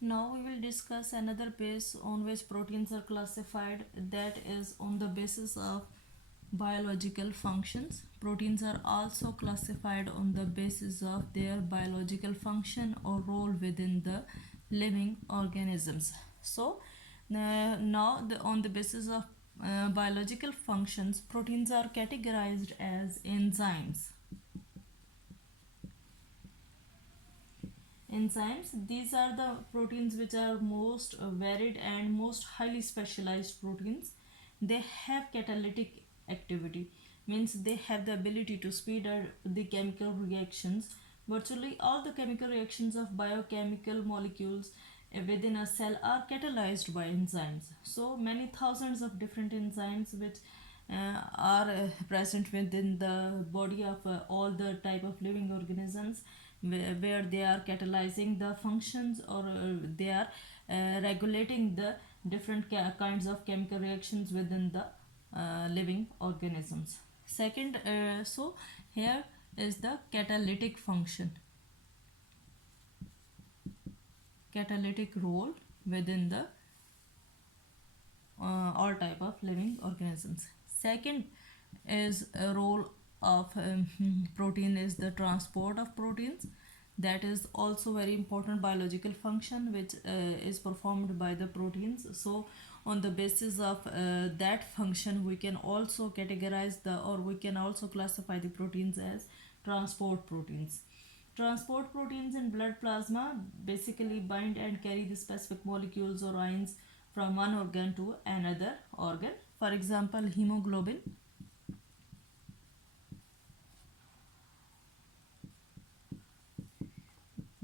Now we will discuss another base on which proteins are classified, that is on the basis of biological functions. Proteins are also classified on the basis of their biological function or role within the living organisms. So now on the basis of biological functions, proteins are categorized as enzymes. Enzymes, these are the proteins which are most varied and most highly specialized proteins. They have catalytic activity, means they have the ability to speed up the chemical reactions. Virtually all the chemical reactions of biochemical molecules within a cell are catalyzed by enzymes. So many thousands of different enzymes which are present within the body of all the type of living organisms, where they are catalyzing the functions, or they are regulating the different kinds of chemical reactions within the living organisms. Second, so here is the catalytic function, catalytic role within the all type of living organisms. Second is a role of protein is the transport of proteins. That is also very important biological function which is performed by the proteins. So on the basis of that function, we can also categorize the, or we can also classify the proteins as transport proteins. Transport proteins in blood plasma basically bind and carry the specific molecules or ions from one organ to another organ. For example, hemoglobin.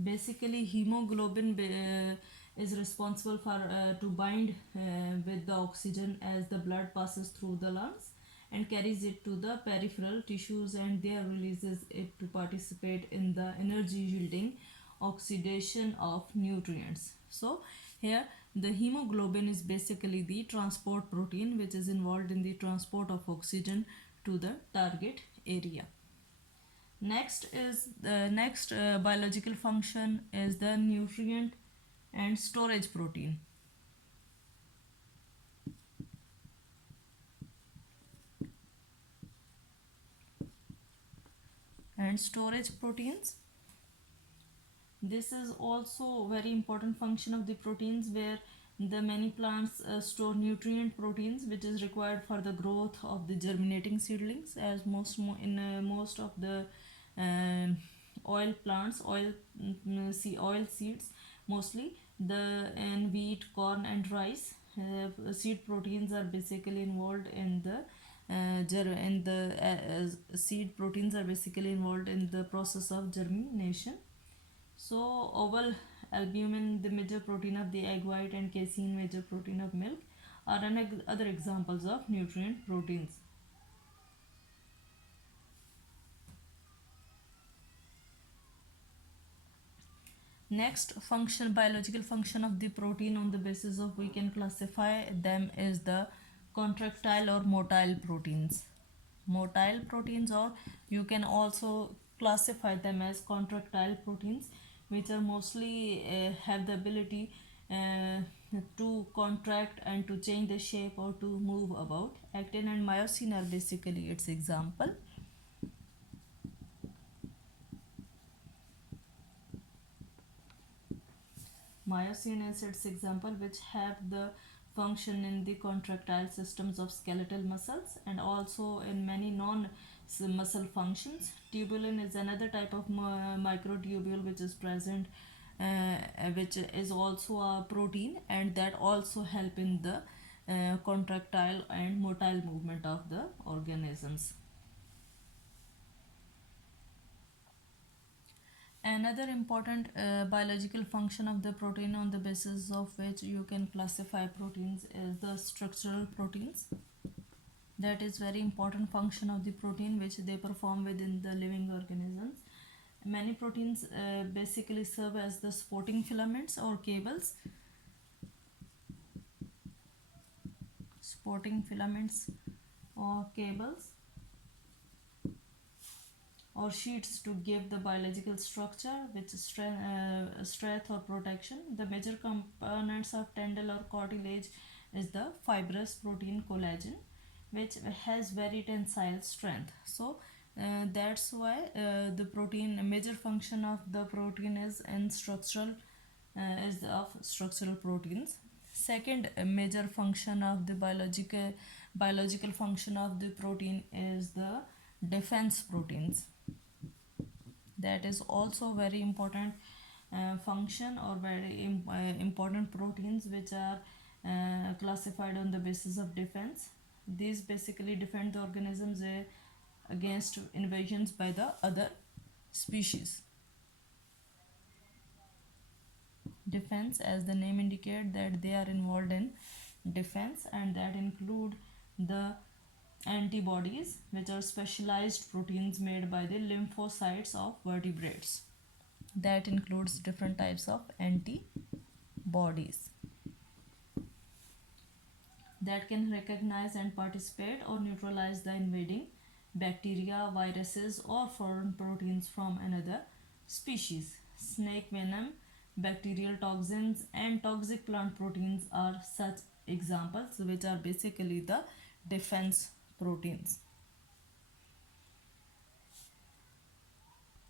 Basically, hemoglobin is responsible for to bind with the oxygen as the blood passes through the lungs and carries it to the peripheral tissues, and there releases it to participate in the energy yielding oxidation of nutrients. So here the hemoglobin is basically the transport protein which is involved in the transport of oxygen to the target area. Next is the next biological function is the nutrient and storage protein. And storage proteins, this is also very important function of the proteins, where the many plants store nutrient proteins which is required for the growth of the germinating seedlings, as in most of the um, oil plants, oil seeds mostly, the in wheat, corn and rice, seed proteins are basically involved in the seed proteins are basically involved in the process of germination. So oval albumin, the major protein of the egg white, and casein, major protein of milk, are other examples of nutrient proteins. Next function, biological function of the protein on the basis of we can classify them is the contractile or motile proteins. Motile proteins, or you can also classify them as contractile proteins, which are mostly have the ability uh, to contract and to change the shape or to move about. Actin and myosin are basically its example. Myosin is its example, which have the function in the contractile systems of skeletal muscles and also in many non muscle functions. Tubulin is another type of microtubule which is present, which is also a protein, and that also help in the contractile and motile movement of the organisms. Another important biological function of the protein on the basis of which you can classify proteins is the structural proteins. That is very important function of the protein which they perform within the living organisms. Many proteins basically serve as the supporting filaments or cables. Supporting filaments or cables or sheets to give the biological structure, which is strength or protection. The major components of tendon or cartilage is the fibrous protein collagen, which has very tensile strength. So that's why the protein major function of the protein is in structural is of structural proteins. Second major function of the biological function of the protein is the defense proteins. That is also very important function or very important proteins which are classified on the basis of defense. These basically defend the organisms against invasions by the other species. Defense, as the name indicates, that they are involved in defense, and that include the antibodies, which are specialized proteins made by the lymphocytes of vertebrates. That includes different types of antibodies that can recognize and participate or neutralize the invading bacteria, viruses, or foreign proteins from another species. Snake venom, bacterial toxins, and toxic plant proteins are such examples, which are basically the defense proteins.